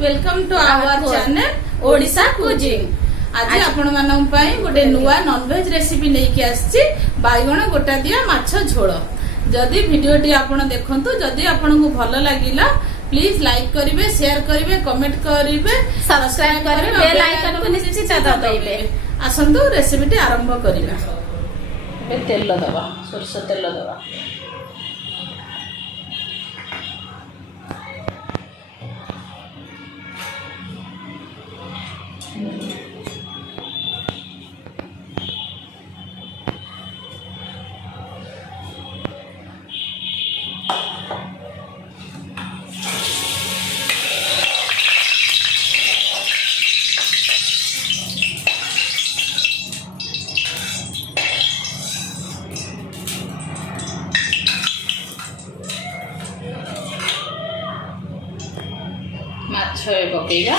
Welcome to our channel Odisha cooking. आज आपण मानन पई गोटे नुवा नॉनवेज रेसिपी लेके आछि बाइगण गोटा दिया माछ झोल। जदि वीडियोटी आपण देखंतु, जदि आपनको भलो लागिला प्लीज लाइक करिवे, शेयर करिवे, कमेंट करिवे, सब्सक्राइब करिवे, बेल आइकन को निश्चित दबाइबे। आसंतु रेसिपीटी आरंभ करिला। बे तेल दबा, सरस तेल दबा। माछ पकेगा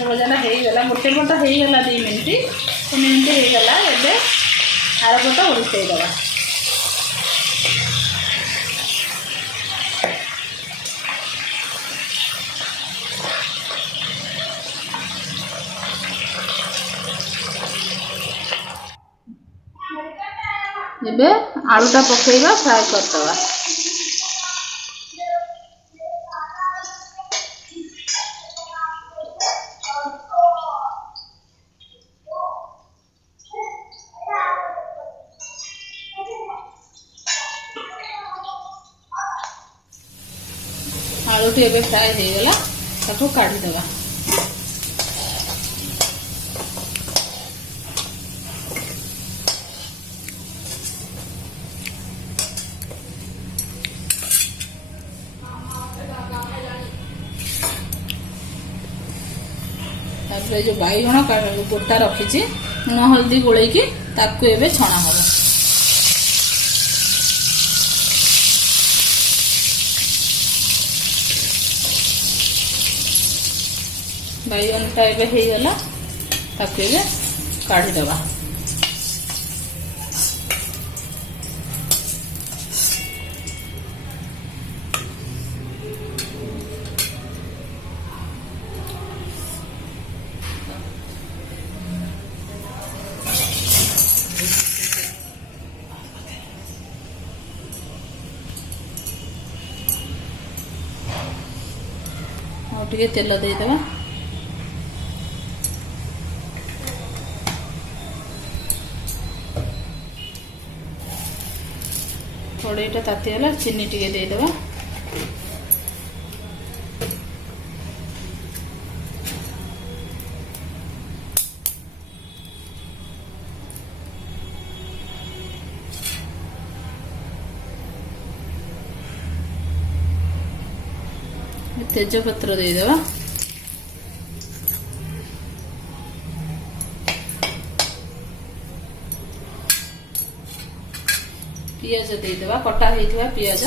भजाना हो गला। गोटे पट हो गला 2 मिनट 3 मिनट हो गला। एबे आर पट उल्टे दबा। एबे आलूटा पकेगा, फ्राई करदवा। आलूटी एबे फ्राई हो गला, ताको काढ़ी दवा। तापर जो बाइगण गोटा रखी लुण हल्दी गोलैकी ताकू एबे छणा हबो। बाइगणटा एबे हो गला, ताकू एबे काढ़ी दबा। और टिके तेल दे दबा। कड़ईटा तातीगला, चीनी टिके देदेबा। तेजपत्र देदेबा। पियाज देदेबा, कटा होइथिबा पियाज।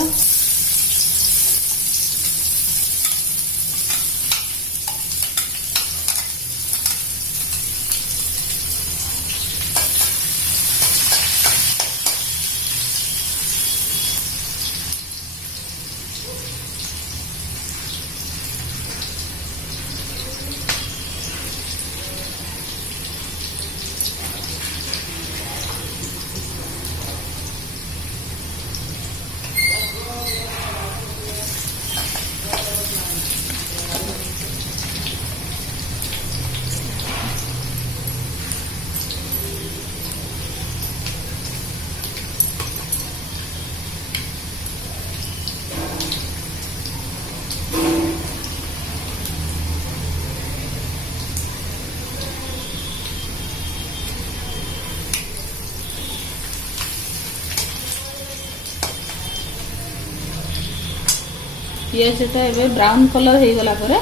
ପିଆଜଟା ଏବେ ବ୍ରାଉନ୍ କଲର୍ ହେଇଗଲା ପରେ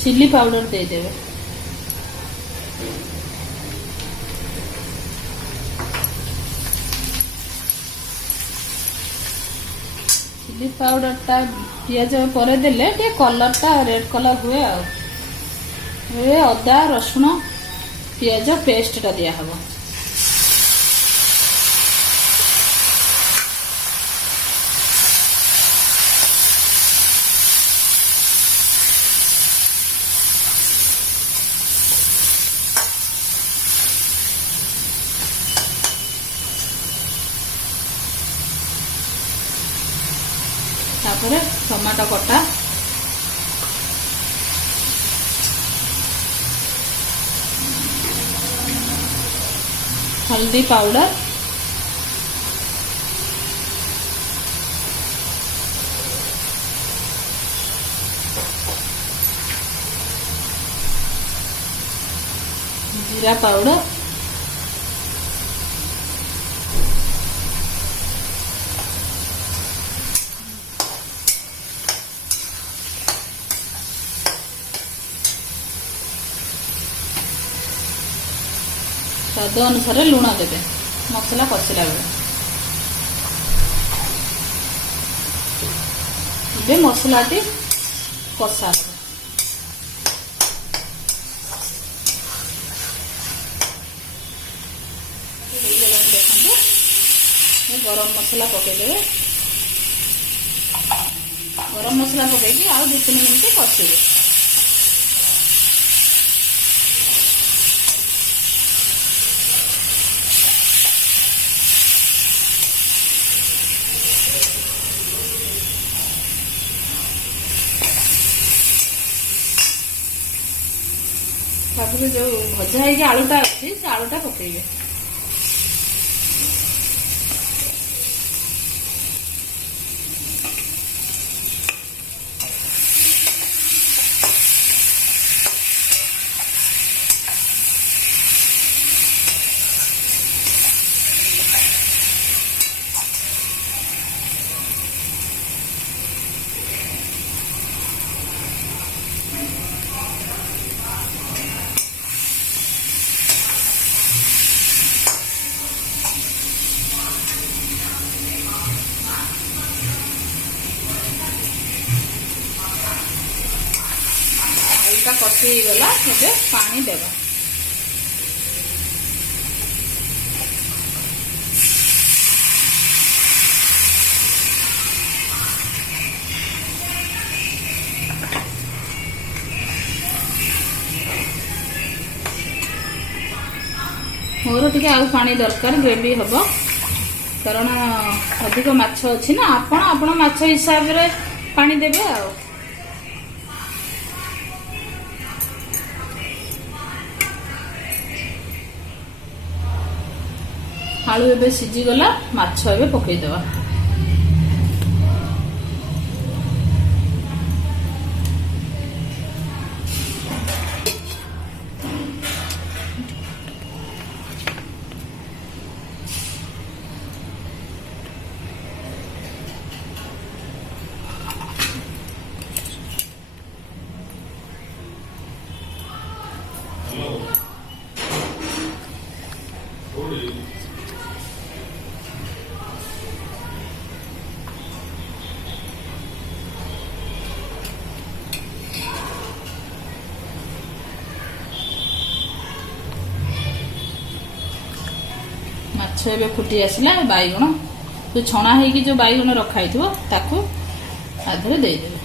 ଚିଲି ପାଉଡର ଦେଇଦେବେ। ଚିଲି ପାଉଡରଟା ପିଆଜ ପରେ ଦେଲେ ଟିକେ କଲର୍ଟା ରେଡ୍ କଲର୍ ହୁଏ। ଆଉ ଏବେ ଅଦା ରସୁଣ ପିଆଜ ପେଷ୍ଟଟା ଦିଆହବ। तापर टमाटो कटा हल्दी पाउडर जीरा पाउडर स्वाद अनुसार लुण देवे मसला कषिला बेले मसलाटी कषा देखते गरम मसला पकईदेवे। गरम मसला पकईकि आउ 2-3 मिनिट कषिबे। तापर जो भजा है आलूटा अच्छी से आलूटा पकईबे। कषि गला पानी देवा। मोर टिके आउ पानी दरकार ग्रेवी हम कारण अधिक माछ अच्छी ना आपण माछ हिसाब रे पानी देवे। आलू एबे सिझी गला माछ एबे पकई देवा। माछ एबे फुटी आसला बैगण जो छणा है जो बैगण रखाई ताकू आधे देदेवे।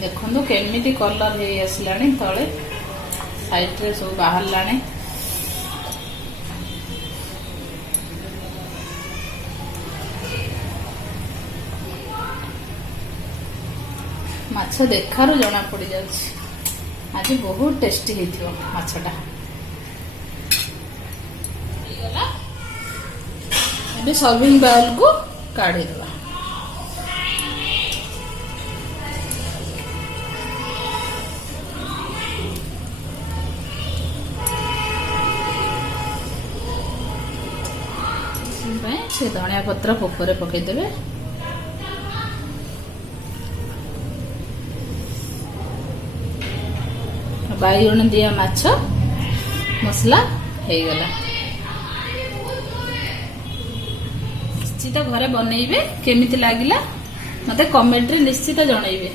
देखो केमिटी कलर हो आसला तले साइड रे सब बाहर लाने। माछ देखार जना पड़ जा आज बहुत टेस्टी होइथियो माछटा। ये सर्विंग बाउल को काढ़ी देवा। इसमें ସେ ଧଣିଆ ପତ୍ର ଉପରେ ପକେଇଦେବେ। ବାଇଗଣ ଦିଆ ମାଛ ମସଲା ହେଇଗଲା। ନିଶ୍ଚିତ ଘରେ ବନେଇବେ, କେମିତି ଲାଗିଲା ମତେ କମେଣ୍ଟରେ ନିଶ୍ଚିତ ଜଣେଇବେ।